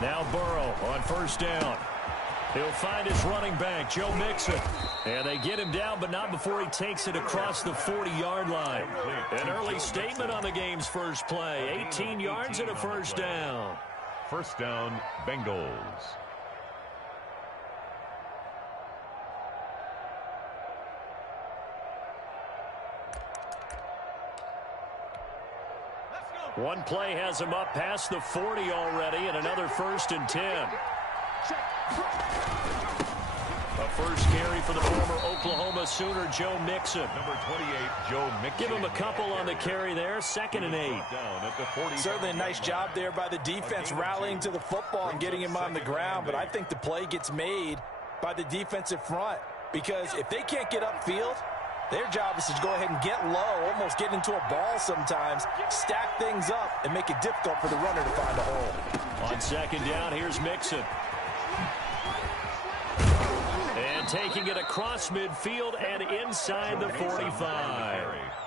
Now Burrow on first down. He'll find his running back, Joe Mixon. And they get him down, but not before he takes it across the 40-yard line. An early statement on the game's first play. 18 yards and a first down. First down, Bengals. One play has him up past the 40 already, and another 1st and 10. A first carry for the former Oklahoma Sooner, Joe Mixon. Number 28, Joe Mixon. Give him a couple on the carry there. 2nd and 8. Certainly a nice job there by the defense rallying to the football and getting him on the ground, but I think the play gets made by the defensive front, because if they can't get upfield, their job is to go ahead and get low, almost get into a ball sometimes, stack things up, and make it difficult for the runner to find a hole. On 2nd down, here's Mixon. And taking it across midfield and inside the 45.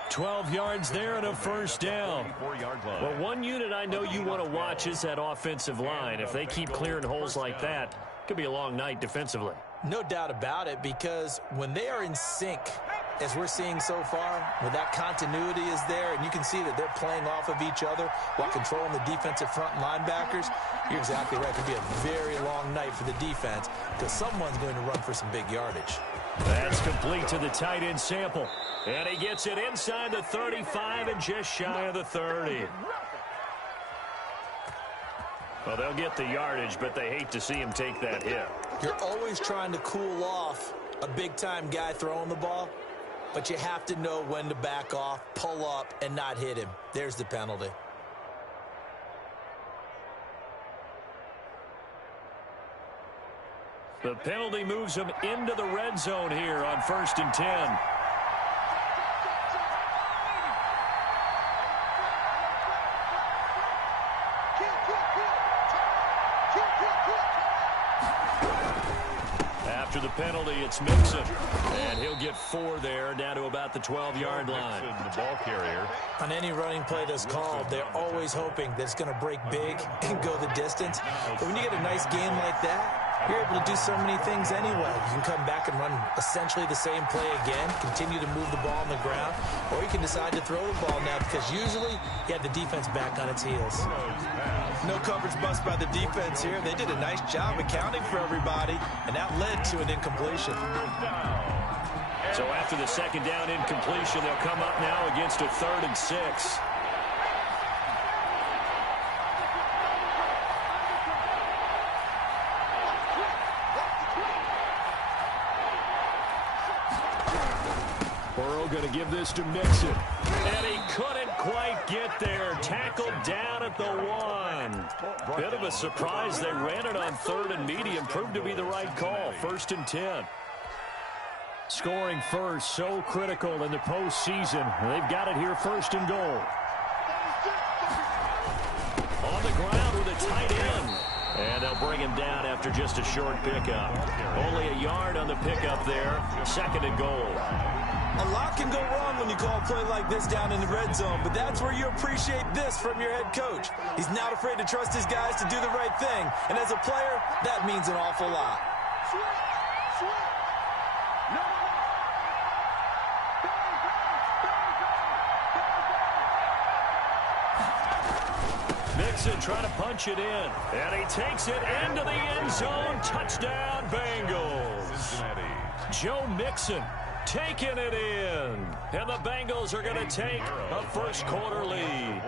12 yards there and a first down. Well, one unit I know you want to watch is that offensive line. If they keep clearing holes like that, it could be a long night defensively. No doubt about it, because when they are in sync, as we're seeing so far, where that continuity is there, and you can see that they're playing off of each other while controlling the defensive front linebackers, you're exactly right. It could be a very long night for the defense, because someone's going to run for some big yardage. That's complete to the tight end sample. And he gets it inside the 35 and just shy of the 30. Well, they'll get the yardage, but they hate to see him take that hit. You're always trying to cool off a big-time guy throwing the ball, but you have to know when to back off, pull up, and not hit him. There's the penalty. The penalty moves him into the red zone here on 1st and 10. After the penalty, it's Mixon. And he'll get 4 there, down to about the 12-yard line. The ball carrier. On any running play that's called, they're always hoping that it's going to break big and go the distance. But when you get a nice game like that, you're able to do so many things anyway. You can come back and run essentially the same play again, continue to move the ball on the ground, or you can decide to throw the ball now, because usually you have the defense back on its heels. No coverage bust by the defense here. They did a nice job accounting for everybody, and that led to an incompletion. So after the 2nd down incompletion, they'll come up now against a 3rd and 6. Burrow going to give this to Mixon. And he couldn't quite get there. Tackled down at the 1. Bit of a surprise. They ran it on 3rd and medium. Proved to be the right call. 1st and 10. Scoring first, so critical in the postseason. They've got it here, 1st and goal. On the ground with a tight end. And they'll bring him down after just a short pickup. Only a yard on the pickup there. 2nd and goal. A lot can go wrong when you call a play like this down in the red zone, but that's where you appreciate this from your head coach. He's not afraid to trust his guys to do the right thing, and as a player, that means an awful lot. Mixon trying to punch it in, and he takes it into the end zone. Touchdown, Bengals. Joe Mixon taking it in, and the Bengals are going to take a first-quarter lead.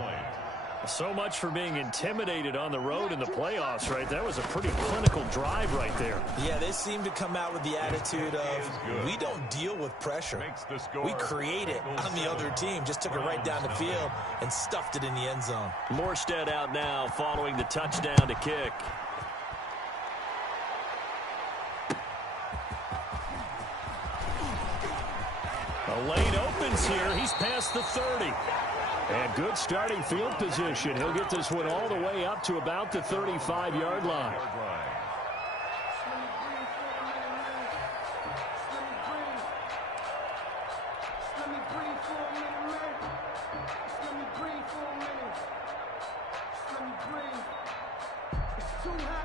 So much for being intimidated on the road in the playoffs, right? That was a pretty clinical drive right there. Yeah, they seem to come out with the attitude of, we don't deal with pressure. We create it on the other team. Just took it right down the field and stuffed it in the end zone. Morstead out now following the touchdown to kick. A lane opens here. He's past the 30. And good starting field position. He'll get this one all the way up to about the 35-yard line. Too high.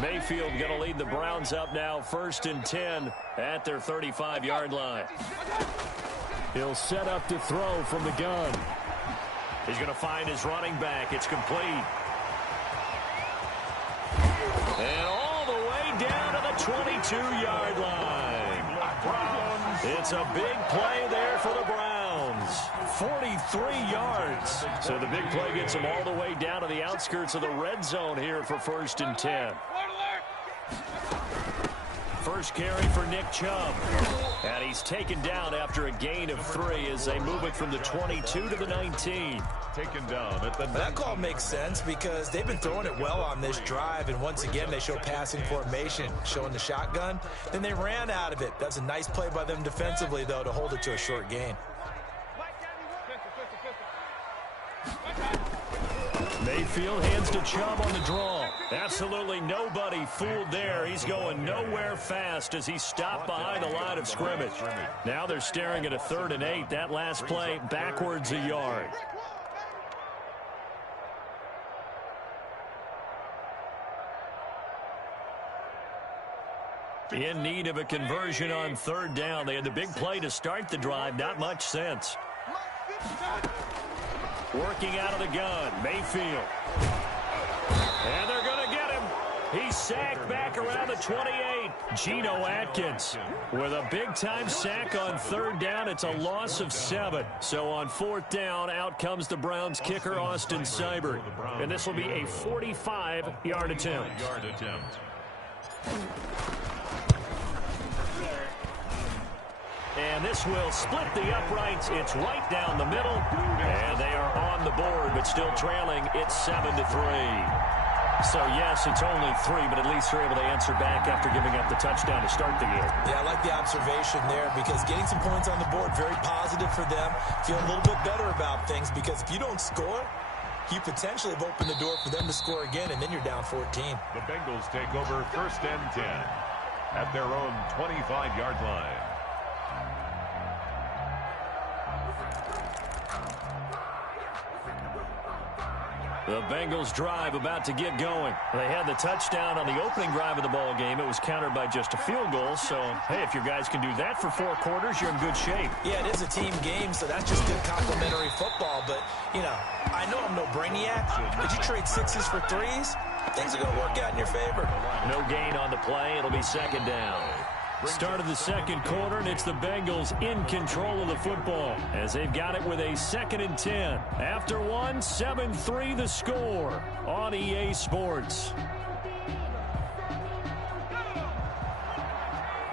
Mayfield going to lead the Browns up now, 1st and 10 at their 35-yard line. He'll set up to throw from the gun. He's going to find his running back. It's complete. And all the way down to the 22-yard line. It's a big play there for the Browns. 43 yards. So the big play gets them all the way down to the outskirts of the red zone here for 1st and 10. First carry for Nick Chubb. And he's taken down after a gain of 3 as they move it from the 22 to the 19. Taken down at the 19. That call makes sense because they've been throwing it well on this drive, and once again they show passing formation, showing the shotgun. Then they ran out of it. That's a nice play by them defensively, though, to hold it to a short gain. Mayfield hands to Chubb on the draw. Absolutely nobody fooled there. He's going nowhere fast as he stopped behind the line of scrimmage. Now they're staring at a 3rd and 8. That last play backwards a yard. In need of a conversion on 3rd down. They had the big play to start the drive. Not much sense. Working out of the gun, Mayfield. And they're going to get him. He's sacked back around the 28. Geno Atkins with a big-time sack on 3rd down. It's a loss of 7. So on 4th down, out comes the Browns kicker, Austin Seibert. And this will be a 45-yard attempt. And this will split the uprights. It's right down the middle. And they are on the board, but still trailing. It's 7-3. So, yes, it's only 3, but at least they're able to answer back after giving up the touchdown to start the game. Yeah, I like the observation there because getting some points on the board, very positive for them. Feel a little bit better about things because if you don't score, you potentially have opened the door for them to score again, and then you're down 14. The Bengals take over 1st and 10 at their own 25-yard line. The Bengals drive about to get going. They had the touchdown on the opening drive of the ball game. It was countered by just a field goal. So, hey, if your guys can do that for 4 quarters, you're in good shape. Yeah, it is a team game, so that's just good complimentary football. But, you know, I know I'm no brainiac. Did you trade 6s for 3s? Things are going to work out in your favor. No gain on the play. It'll be 2nd down. Start of the 2nd quarter, and it's the Bengals in control of the football as they've got it with a 2nd and 10. After 1, 7-3 the score on EA Sports.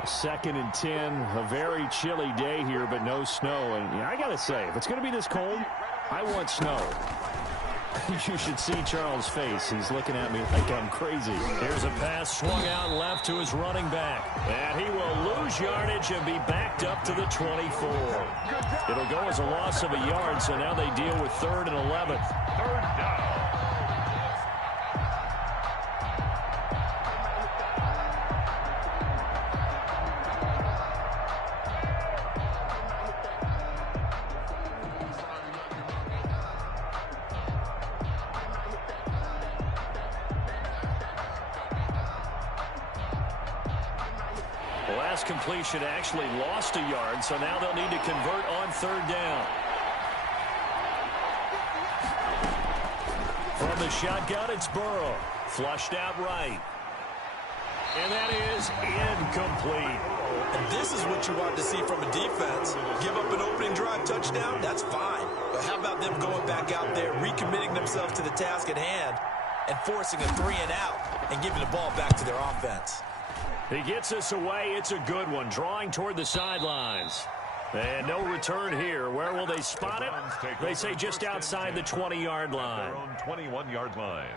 2nd and 10, a very chilly day here, but no snow. And I got to say, if it's going to be this cold, I want snow. You should see Charles' face. He's looking at me like I'm crazy. Here's a pass swung out left to his running back. And he will lose yardage and be backed up to the 24. It'll go as a loss of a yard, so now they deal with 3rd and 11. 3rd down. Completion actually lost a yard, so now they'll need to convert on 3rd down. From the shotgun, it's Burrow. Flushed out right. And that is incomplete. And this is what you want to see from a defense. Give up an opening drive touchdown, that's fine. But how about them going back out there, recommitting themselves to the task at hand, and forcing a 3 and out, and giving the ball back to their offense. He gets us away. It's a good one. Drawing toward the sidelines. And no return here. Where will they spot it? They say just outside the 20-yard line. Their own 21-yard line.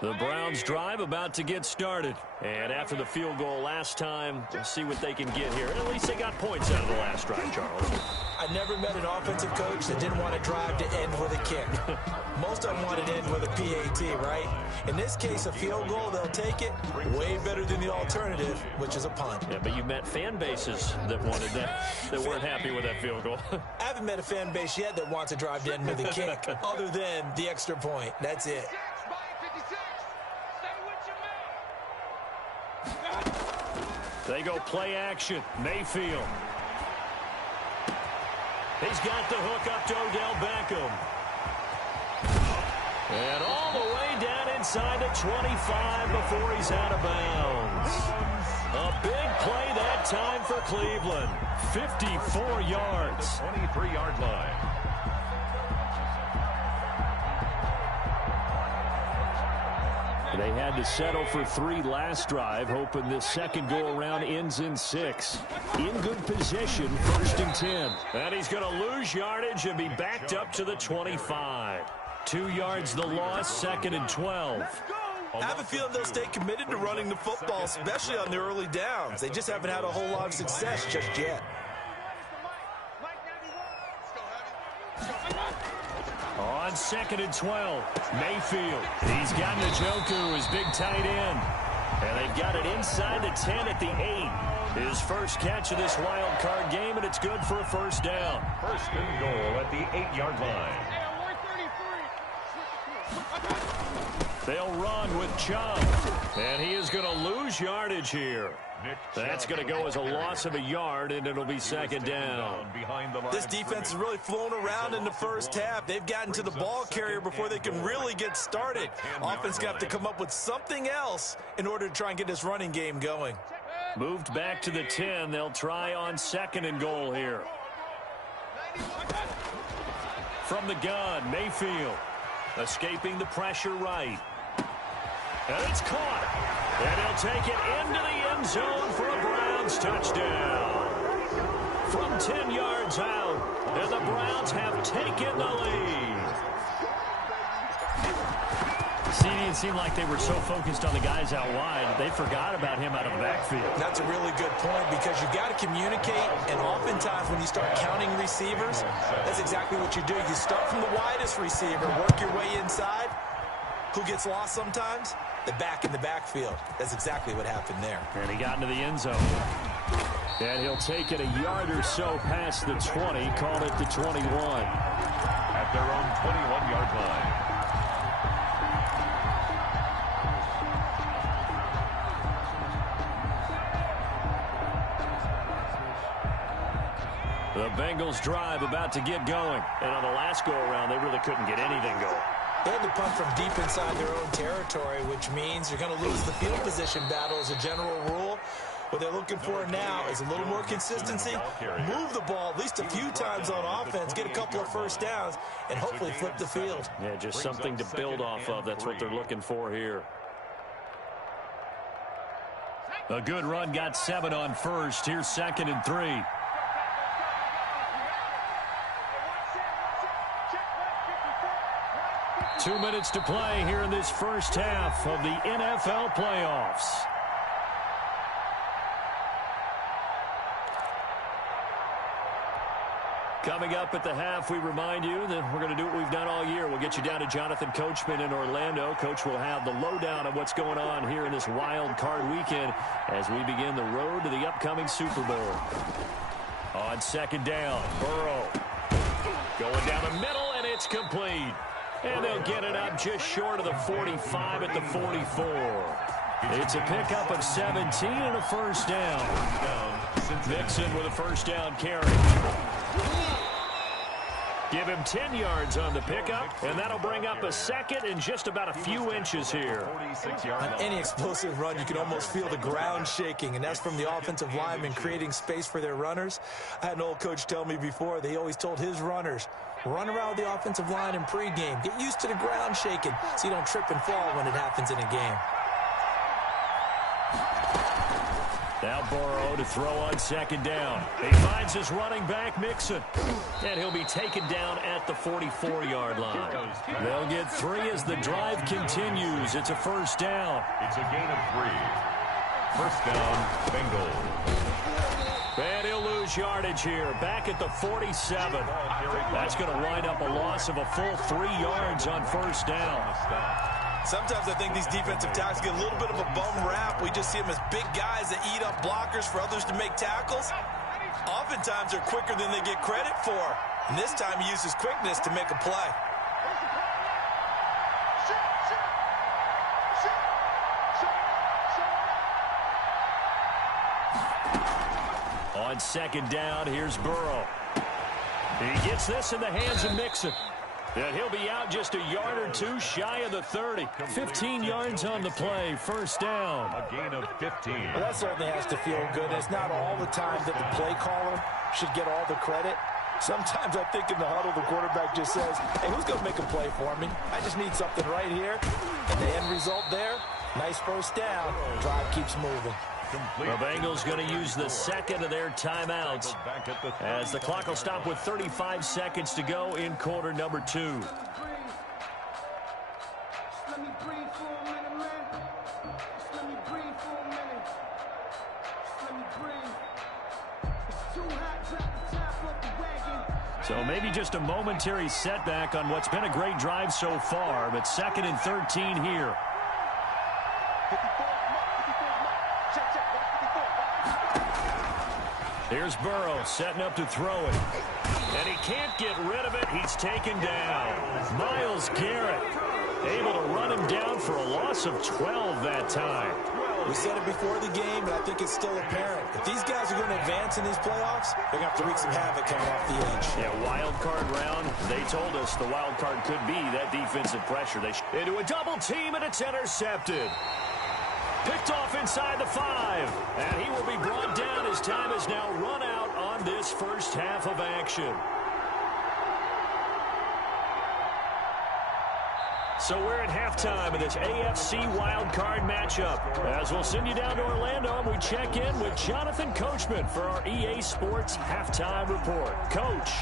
The Browns drive about to get started. And after the field goal last time, we'll see what they can get here. At least they got points out of the last drive, Charles. I never met an offensive coach that didn't want to drive to end with a kick. Most of them wanted to end with a PAT, right? In this case, a field goal, they'll take it. Way better than the alternative, which is a punt. Yeah, but you met fan bases that wanted that, that weren't happy with that field goal. I haven't met a fan base yet that wants to drive to end with a kick, other than the extra point. That's it. They go play action. Mayfield. He's got the hook up to Odell Beckham. And all the way down inside the 25 before he's out of bounds. A big play that time for Cleveland. 54 yards. 23-yard line. They had to settle for 3 last drive, hoping this second go-around ends in 6. In good position, 1st and 10. And he's going to lose yardage and be backed up to the 25. 2 yards the loss, 2nd and 12. I have a feeling they'll stay committed to running the football, especially on the early downs. They just haven't had a whole lot of success just yet. On 2nd and 12, Mayfield. He's got Njoku, his big tight end. And they've got it inside the 10 at the 8. His first catch of this wild card game, and it's good for a 1st down. 1st and goal at the 8-yard line. They'll run with Chubb. And he is going to lose yardage here. That's going to go as a loss of a yard, and it'll be 2nd down. This defense is really flown around in the first half. They've gotten to the ball carrier before they can really get started. Offense got to come up with something else in order to try and get this running game going. Moved back to the 10. They'll try on 2nd and goal here. From the gun, Mayfield. Escaping the pressure right. And it's caught. And he'll take it into the end zone for a Browns touchdown. From 10 yards out, and the Browns have taken the lead. See, it didn't seem like they were so focused on the guys out wide, they forgot about him out of the backfield. That's a really good point because you got to communicate, and oftentimes when you start counting receivers, that's exactly what you do. You start from the widest receiver, work your way inside. Who gets lost sometimes? The back in the backfield. That's exactly what happened there. And he got into the end zone. And he'll take it a yard or so past the 20, call it the 21. At their own 21-yard line. The Bengals drive about to get going. And on the last go-around, they really couldn't get anything going. They had to punt from deep inside their own territory, which means you're going to lose the field position battle as a general rule. What they're looking for now is a little more consistency, move the ball at least a few times on offense, get a couple of 1st downs, and hopefully flip the field. Yeah, just something to build off of. That's what they're looking for here. A good run, got 7 on 1st. Here's 2nd and 3. Two minutes to play here in this first half of the NFL playoffs. Coming up at the half, we remind you that we're going to do what we've done all year. We'll get you down to Jonathan Coachman in Orlando. Coach will have the lowdown of what's going on here in this wild card weekend as we begin the road to the upcoming Super Bowl. On 2nd down, Burrow going down the middle, and it's complete. And they'll get it up just short of the 45 at the 44. It's a pickup of 17 and a 1st down. Mixon with a 1st down carry. Give him 10 yards on the pickup, and that'll bring up a 2nd and just about a few inches here. On any explosive run, you can almost feel the ground shaking, and that's from the offensive linemen creating space for their runners. I had an old coach tell me before, they always told his runners, run around the offensive line in pregame. Get used to the ground shaking so you don't trip and fall when it happens in a game. Now Burrow to throw on second down. He finds his running back, Mixon. And he'll be taken down at the 44-yard line. They'll get 3 as the drive continues. It's a first down. It's a gain of 3. First down, Bengals. And he'll lose yardage here. Back at the 47. That's going to wind up a loss of a full 3 yards on first down. Sometimes I think these defensive tackles get a little bit of a bum rap. We just see them as big guys that eat up blockers for others to make tackles. Oftentimes they're quicker than they get credit for. And this time he uses quickness to make a play. On second down, here's Burrow. He gets this in the hands of Mixon. And he'll be out just a yard or 2 shy of the 30. 15 yards on the play, first down. A gain of 15. Well, that certainly has to feel good. It's not all the time that the play caller should get all the credit. Sometimes I think in the huddle, the quarterback just says, hey, who's going to make a play for me? I just need something right here. And the end result there, nice first down. Drive keeps moving. The Bengals going to use the second of their timeouts as the clock will stop with 35 seconds to go in quarter number 2. So maybe just a momentary setback on what's been a great drive so far, but 2nd and 13 here. Here's Burrow setting up to throw it. And he can't get rid of it. He's taken down. Myles Garrett able to run him down for a loss of 12 that time. We said it before the game, but I think it's still apparent. If these guys are going to advance in these playoffs, they're going to have to wreak some havoc coming off the edge. Yeah, wild card round. They told us the wild card could be that defensive pressure. They into a double team, and it's intercepted. Picked off inside the 5. And he will be brought down as time has now run out on this first half of action. So we're at halftime of this AFC wildcard matchup. As we'll send you down to Orlando, and we check in with Jonathan Coachman for our EA Sports Halftime Report. Coach.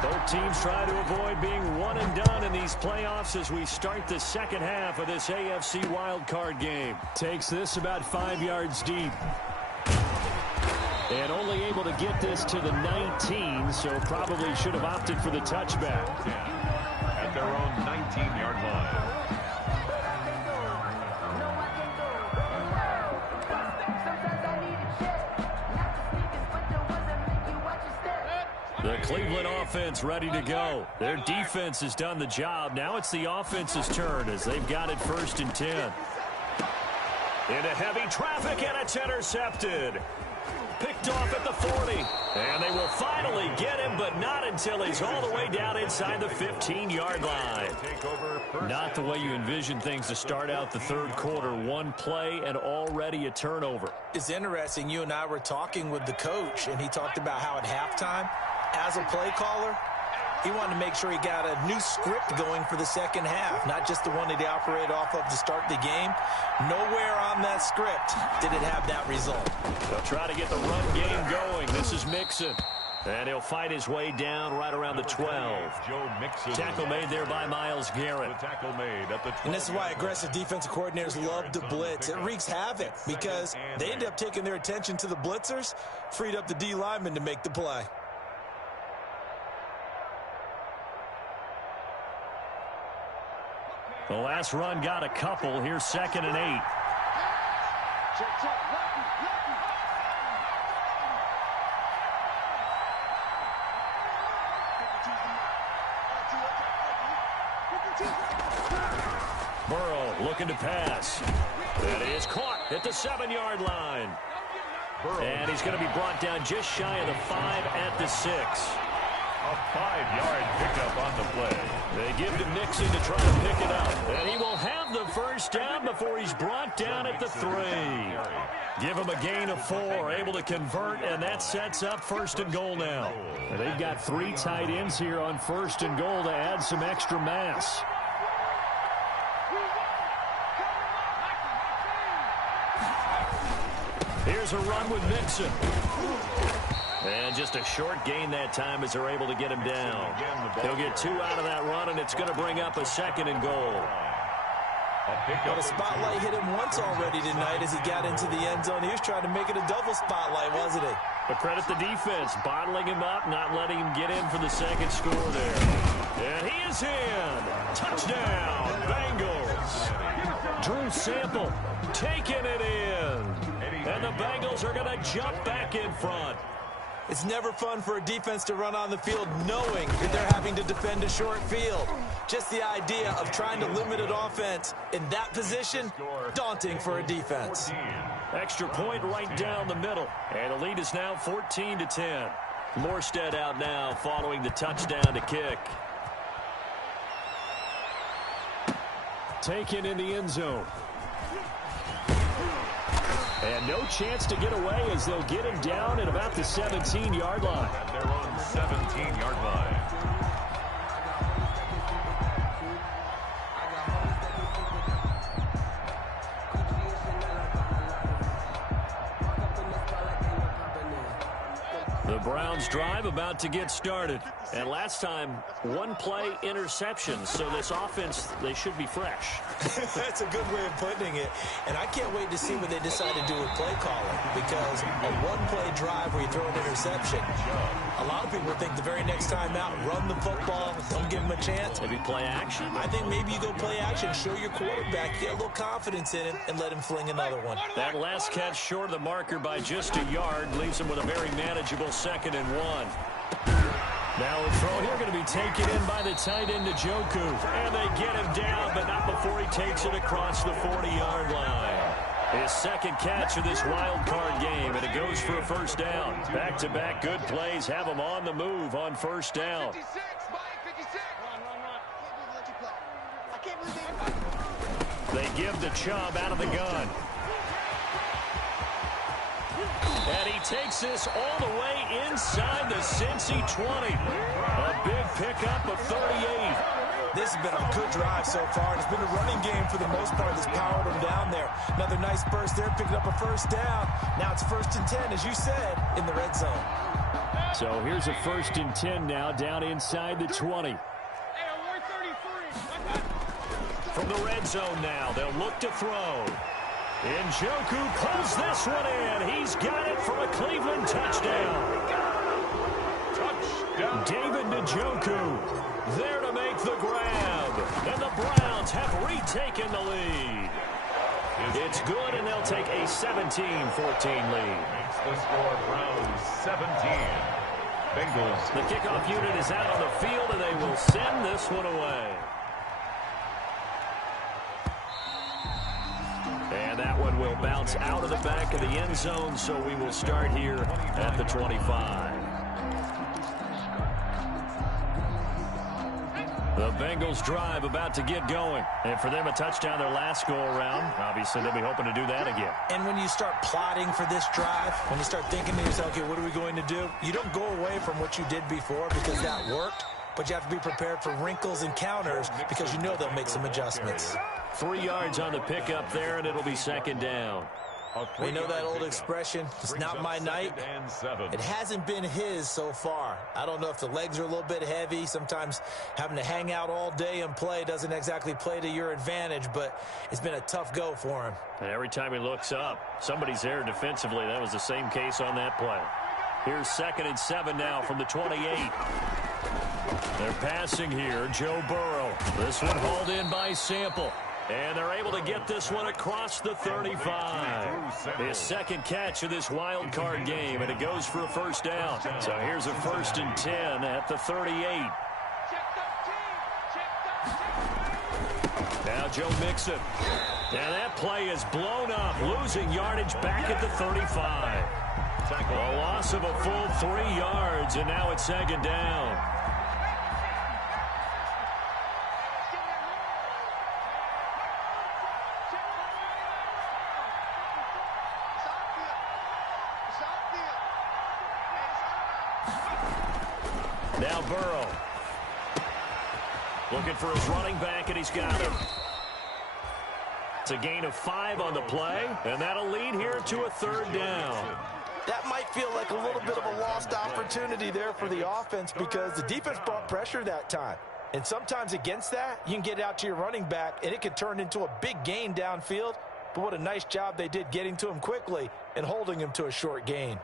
Both teams try to avoid being one and done in these playoffs as we start the second half of this AFC wildcard game. Takes this about 5 yards deep. And only able to get this to the 19, so probably should have opted for the touchback. At their own 19-yard line. The Cleveland offense ready to go. Their defense has done the job. Now it's the offense's turn as they've got it 1st and 10. Into heavy traffic, and it's intercepted. Picked off at the 40. And they will finally get him, but not until he's all the way down inside the 15-yard line. Not the way you envision things to start out the third quarter. One play and already a turnover. It's interesting. You and I were talking with the coach, and he talked about how at halftime, as a play caller, he wanted to make sure he got a new script going for the second half, not just the one that he operated off of to start the game. Nowhere on that script did it have that result. They'll try to get the run game going. This is Mixon. And he'll fight his way down right around the 12. Tackle made there by Myles Garrett. Tackle made at the 12. And this is why aggressive defensive coordinators love to blitz. It wreaks havoc because they end up taking their attention to the blitzers, freed up the D lineman to make the play. The last run got a couple. Here's 2nd and 8. Burrow looking to pass. That is caught at the 7-yard line. And he's going to be brought down just shy of the 5 at the 6. A 5-yard pickup on the play. They give to Mixon to try to pick it up. And he will have the first down before he's brought down at the 3. Give him a gain of 4, able to convert, and that sets up 1st and goal now. And they've got 3 tight ends here on 1st and goal to add some extra mass. Here's a run with Mixon. And just a short gain that time as they're able to get him down. He'll get 2 out of that run, and it's going to bring up a 2nd and goal. Well, the spotlight hit him once already tonight as he got into the end zone. He was trying to make it a double spotlight, wasn't he? But credit the defense, bottling him up, not letting him get in for the 2nd score there. And he is in. Touchdown, Bengals. Drew Sample taking it in. And the Bengals are going to jump back in front. It's never fun for a defense to run on the field knowing that they're having to defend a short field. Just the idea of trying to limit an offense in that position, daunting for a defense. Extra point right down the middle. And the lead is now 14-10. Morstead out now following the touchdown to kick. Taken in the end zone. And no chance to get away as they'll get him down at about the 17-yard line. At their own 17-yard line. The Browns drive about to get started. And last time, 1-play interception. So this offense, they should be fresh. That's a good way of putting it. And I can't wait to see what they decide to do with play calling. Because a 1-play drive where you throw an interception, a lot of people think the very next time out, run the football, don't give them a chance. Maybe play action? I think maybe you go play action, show your quarterback, get a little confidence in him, and let him fling another one. That last catch short of the marker by just a yard leaves him with a very manageable 2nd and 1. Now the throw here going to be taken in by the tight end Njoku. And they get him down, but not before he takes it across the 40-yard line. His 2nd catch of this wild card game, and it goes for a 1st down. Back-to-back good plays have him on the move on 1st down. 56, Mike, 56. I can't believe They give the Chubb out of the gun. And he takes this all the way inside the Cincy 20. A big pickup of 38. This has been a good drive so far. It's been a running game for the most part that's powered them down there. Another nice burst there, picking up a 1st down. Now it's 1st and 10, as you said, in the red zone. So here's a 1st and 10 now, down inside the 20. From the red zone now, they'll look to throw. Njoku pulls this one in. He's got it for a Cleveland touchdown. David Njoku there to make the grab. And the Browns have retaken the lead. It's good, and they'll take a 17-14 lead. Makes the score Browns 17. Bengals. The kickoff unit is out on the field, and they will send this one away. And that one will bounce out of the back of the end zone, so we will start here at the 25. The Bengals drive about to get going. And for them, a touchdown their last go-around. Obviously, they'll be hoping to do that again. And when you start plotting for this drive, when you start thinking to yourself, okay, what are we going to do? You don't go away from what you did before because that worked, but you have to be prepared for wrinkles and counters because you know they'll make some adjustments. 3 yards on the pickup there, and it'll be 2nd down. We know that old expression, it's not my night. It hasn't been his so far. I don't know if the legs are a little bit heavy. Sometimes having to hang out all day and play doesn't exactly play to your advantage, but it's been a tough go for him. And every time he looks up, somebody's there defensively. That was the same case on that play. Here's 2nd and 7 now from the 28. They're passing here, Joe Burrow. This one hauled in by Sample. And they're able to get this one across the 35. His 2nd catch of this wild card game, and it goes for a 1st down. So here's a 1st and 10 at the 38. Now Joe Mixon. And that play is blown up, losing yardage back at the 35. A loss of a full 3 yards, and now it's 2nd down. Now Burrow. Looking for his running back, and he's got him. It's a gain of 5 on the play, and that'll lead here to a 3rd down. That might feel like a little bit of a lost opportunity there for the offense because the defense brought pressure that time. And sometimes against that, you can get it out to your running back, and it could turn into a big gain downfield. But what a nice job they did getting to him quickly and holding him to a short gain.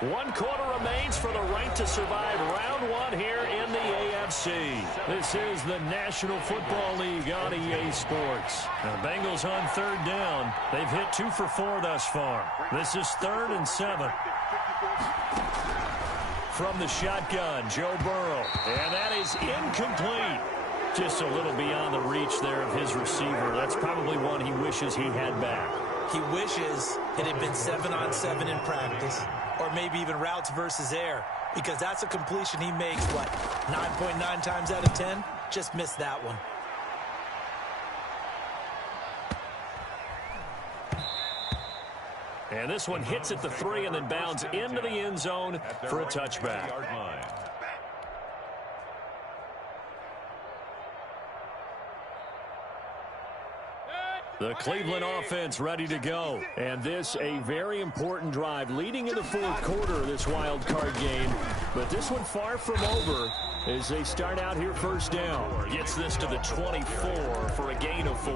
One quarter remains for the right to survive round 1 here in the AFC. This is the National Football League on EA Sports. The Bengals on 3rd down. They've hit 2 for 4 thus far. This is 3rd and 7. From the shotgun, Joe Burrow. And that is incomplete. Just a little beyond the reach there of his receiver. That's probably one he wishes he had back. He wishes it had been 7-on-7 in practice, or maybe even routes versus air, because that's a completion he makes, 9.9 times out of 10? Just missed that one. And this one hits at the 3 and then bounds into the end zone for a touchback. The Cleveland offense ready to go. And this a very important drive leading in the 4th quarter of this wild card game. But this one far from over as they start out here 1st down. Gets this to the 24 for a gain of 4.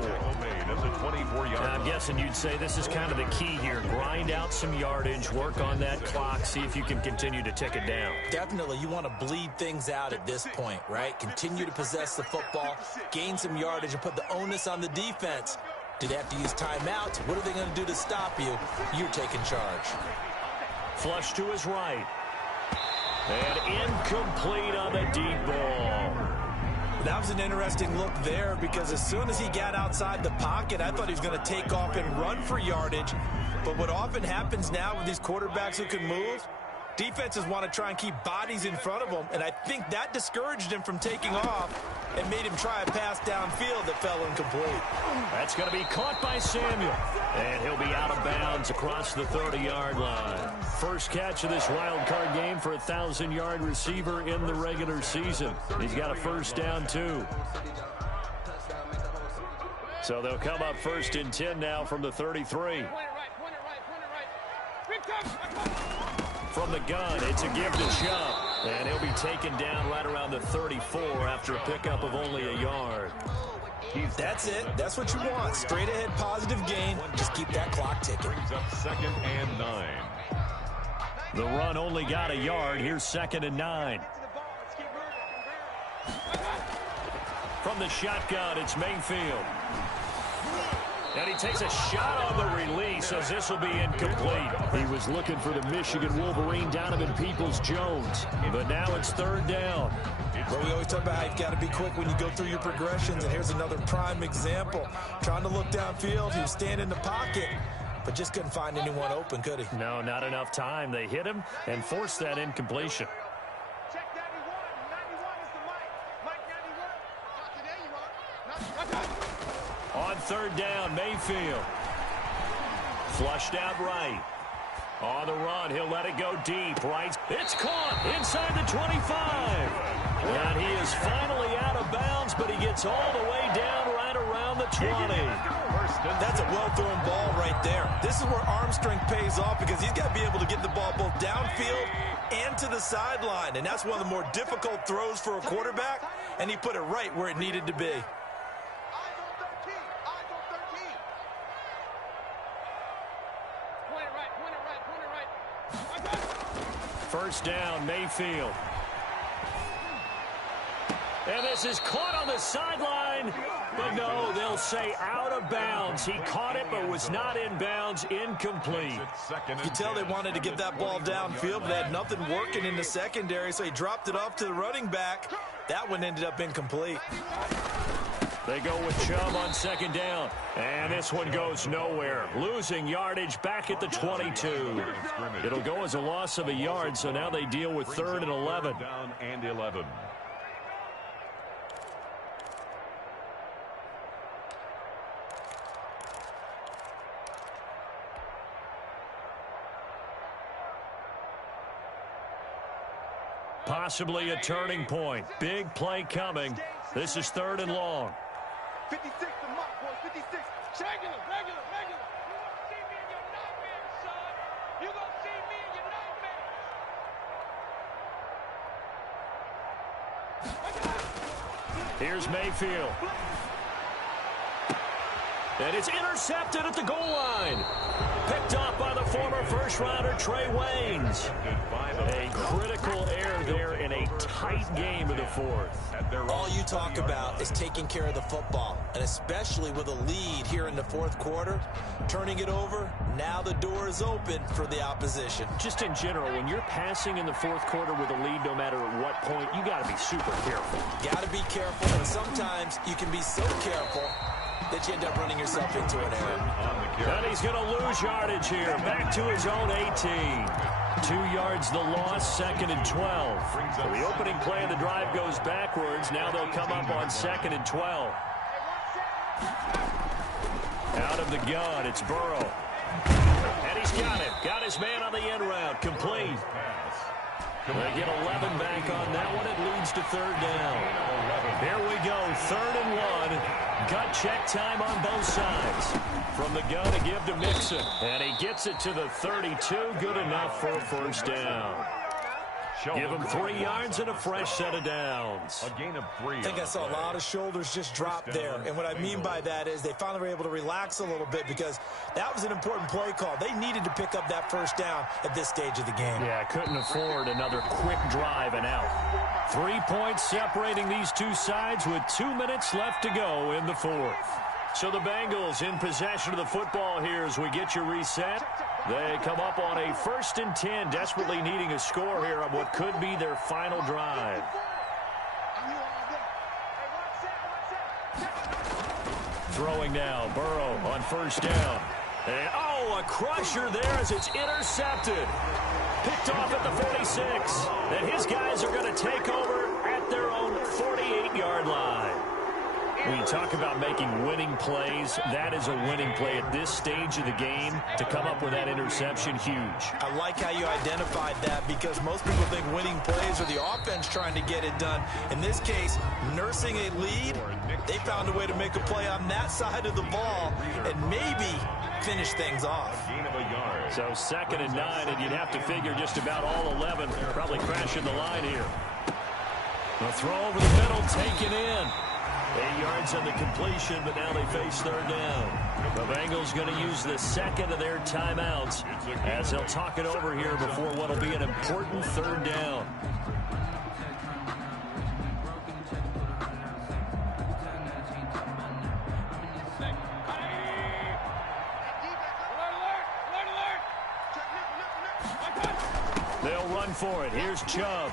I'm guessing you'd say this is kind of the key here. Grind out some yardage, work on that clock, see if you can continue to tick it down. Definitely, you want to bleed things out at this point, right? Continue to possess the football, gain some yardage, and put the onus on the defense. Do they have to use timeouts? What are they going to do to stop you? You're taking charge. Flush to his right. And incomplete on the deep ball. That was an interesting look there because as soon as he got outside the pocket, I thought he was going to take off and run for yardage. But what often happens now with these quarterbacks who can move, defenses want to try and keep bodies in front of them, and I think that discouraged him from taking off and made him try a pass downfield that fell incomplete. That's going to be caught by Samuel, and he'll be out of bounds across the 30-yard line. First catch of this wild card game for a 1,000-yard receiver in the regular season. He's got a 1st down, too. So they'll come up 1st and 10 now from the 33. From the gun, it's a give to Chubb. And he'll be taken down right around the 34 after a pickup of only a yard. That's it. That's what you want. Straight ahead positive gain. Just keep that clock ticking. Brings up 2nd and 9. The run only got a yard. Here's 2nd and 9. From the shotgun, it's Mayfield. And he takes a shot on the release as this will be incomplete. He was looking for the Michigan Wolverine, Donovan Peoples-Jones. But now it's 3rd down. Well, we always talk about how you've got to be quick when you go through your progressions. And here's another prime example. Trying to look downfield. He was standing in the pocket, but just couldn't find anyone open, could he? No, not enough time. They hit him and forced that incompletion. Check 91. 91 is the Mike. Mike 91. Not today, you are. On 3rd down, Mayfield. Flushed out right. On the run, he'll let it go deep. Right. It's caught inside the 25. And he is finally out of bounds, but he gets all the way down right around the 20. That's a well-thrown ball right there. This is where arm strength pays off because he's got to be able to get the ball both downfield and to the sideline. And that's one of the more difficult throws for a quarterback, and he put it right where it needed to be. First down, Mayfield. And this is caught on the sideline. But no, they'll say out of bounds. He caught it but was not in bounds. Incomplete. You can tell they wanted to get that ball downfield, but they had nothing working in the secondary, so he dropped it off to the running back. That one ended up incomplete. They go with Chubb on 2nd down. And this one goes nowhere. Losing yardage back at the 22. It'll go as a loss of a yard, so now they deal with 3rd and 11. Down and 11. possibly a turning point. Big play coming. This is 3rd and long. 56 the mark, boys. 56. Regular. You gonna see me in your nightmares, son. You gonna see me in your nightmares. Here's Mayfield. And it's intercepted at the goal line. Picked off by the former first-rounder Trey Waynes. A critical error there in a tight game of the 4th. All you talk about is taking care of the football, and especially with a lead here in the 4th quarter, turning it over, now the door is open for the opposition. Just in general, when you're passing in the 4th quarter with a lead, no matter at what point, you got to be super careful. Got to be careful, and sometimes you can be so careful that you end up running yourself into an error. And he's going to lose yardage here. Back to his own 18. 2 yards the loss, 2nd and 12. So the opening play of the drive goes backwards. Now they'll come up on 2nd and 12. Out of the gun, it's Burrow. And he's got it. Got his man on the end route. Complete. They get 11 back on that one. It leads to 3rd down. Here we go, 3rd and 1. Gut check time on both sides. From the gun to give to Mixon. And he gets it to the 32. Good enough for a 1st down. Give him 3 yards and a fresh set of downs. A gain of 3. I think I saw a lot of shoulders just drop there. And what I mean by that is they finally were able to relax a little bit because that was an important play call. They needed to pick up that 1st down at this stage of the game. Yeah, couldn't afford another quick drive and out. 3 points separating these two sides with 2 minutes left to go in the 4th. So the Bengals in possession of the football here as we get you reset. They come up on a 1st and 10, desperately needing a score here on what could be their final drive. Throwing now, Burrow on 1st down. And, a crusher there as it's intercepted. Picked off at the 46. And his guys are going to take over at their own 48-yard line. When you talk about making winning plays, that is a winning play at this stage of the game. To come up with that interception, huge. I like how you identified that because most people think winning plays are the offense trying to get it done. In this case, nursing a lead, they found a way to make a play on that side of the ball and maybe finish things off. So 2nd and 9, and you'd have to figure just about all 11 probably crashing the line here. The throw over the middle, taken in. 8 yards on the completion, but now they face 3rd down. The Bengals going to use the 2nd of their timeouts as they'll talk it over here before what will be an important 3rd down. They'll run for it. Here's Chubb.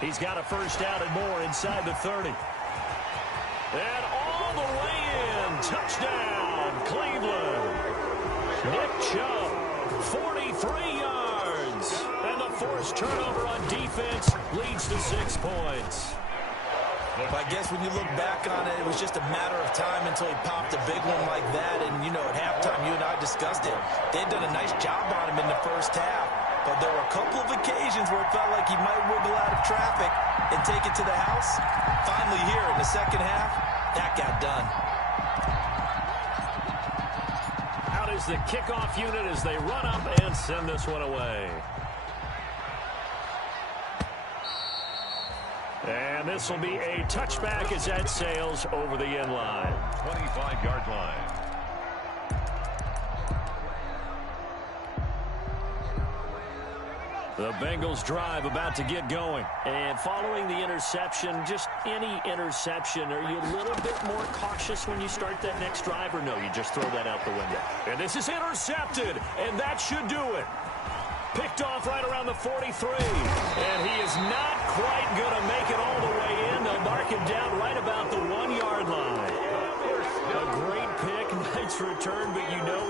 He's got a 1st down and more inside the 30. And all the way in. Touchdown, Cleveland. Nick Chubb, 43 yards. And the forced turnover on defense leads to 6 points. But I guess when you look back on it, it was just a matter of time until he popped a big one like that. And, at halftime, you and I discussed it. They had done a nice job on him in the 1st half. But there were a couple of occasions where it felt like he might wiggle out of traffic and take it to the house. Finally here in the 2nd half, that got done. Out is the kickoff unit as they run up and send this one away. And this will be a touchback as that sails over the end line. 25-yard line. The Bengals drive about to get going. And following the interception, just any interception, are you a little bit more cautious when you start that next drive, or no, you just throw that out the window? And this is intercepted, and that should do it. Picked off right around the 43. And he is not quite going to make it all the way in. They'll mark him down right about the 1-yard line. A great pick, nice return, but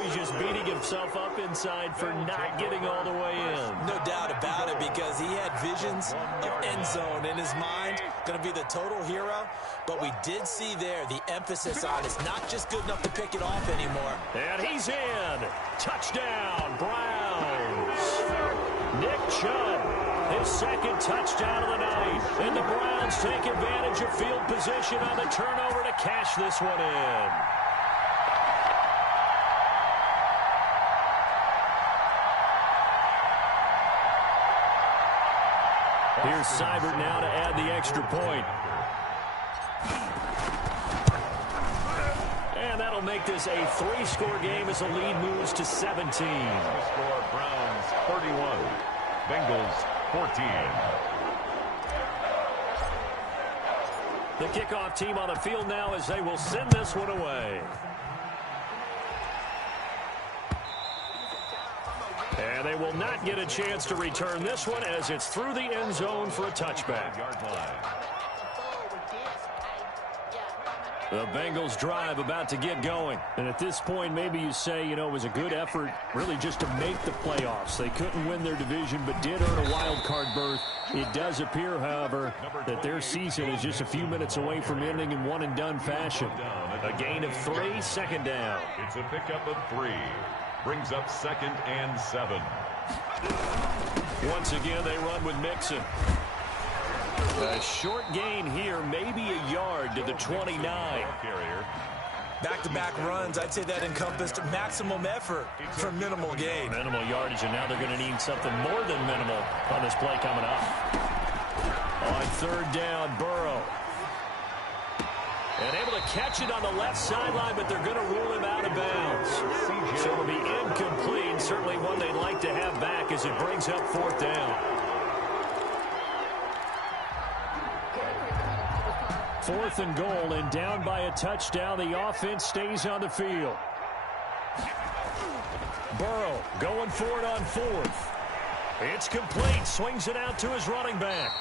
he's just beating himself up inside for not getting all the way in. No doubt about it, because he had visions of end zone in his mind. Going to be the total hero. But we did see there the emphasis on it's not just good enough to pick it off anymore. And he's in. Touchdown, Browns. Nick Chubb His second touchdown of the night. And the Browns take advantage of field position on the turnover to cash this one in. Here's Seibert now to add the extra point. And that'll make this a 3-score game as the lead moves to 17. Score Browns 31, Bengals 14. The kickoff team on the field now as they will send this one away. And they will not get a chance to return this one as it's through the end zone for a touchback. The Bengals drive about to get going. And at this point, maybe you say, you know, it was a good effort really just to make the playoffs. They couldn't win their division but did earn a wild card berth. It does appear, however, that their season is just a few minutes away from ending in one-and-done fashion. A gain of 3, second down. It's a pickup of 3. Brings up 2nd and 7. Once again, they run with Mixon. A short gain here, maybe a yard to the 29. Back-to-back runs, I'd say that encompassed maximum effort for minimal gain. Minimal yardage, and now they're going to need something more than minimal on this play coming up. On 3rd down, Burrow. And able to catch it on the left sideline, but they're going to rule him out of bounds. So it'll be incomplete, certainly one they'd like to have back as it brings up 4th down. 4th and goal, and down by a touchdown. The offense stays on the field. Burrow going for it on 4th. It's complete. Swings it out to his running back.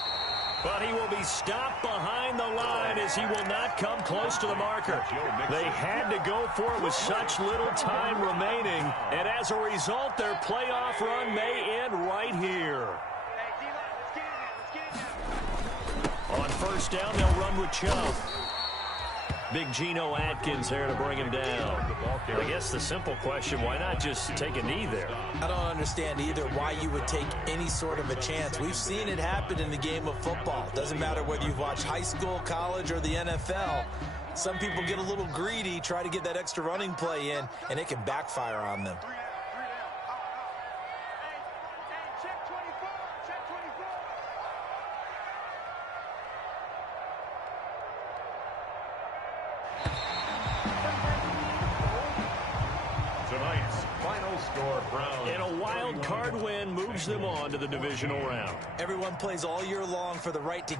But he will be stopped behind the line as he will not come close to the marker. They had to go for it with such little time remaining. And as a result, their playoff run may end right here. On 1st down, they'll run with Chubb. Big Geno Atkins there to bring him down. I guess the simple question, why not just take a knee there? I don't understand either why you would take any sort of a chance. We've seen it happen in the game of football. Doesn't matter whether you've watched high school, college, or the NFL. Some people get a little greedy, try to get that extra running play in, and it can backfire on them. And a wild card win moves them on to the divisional round. Everyone plays all year long for the right to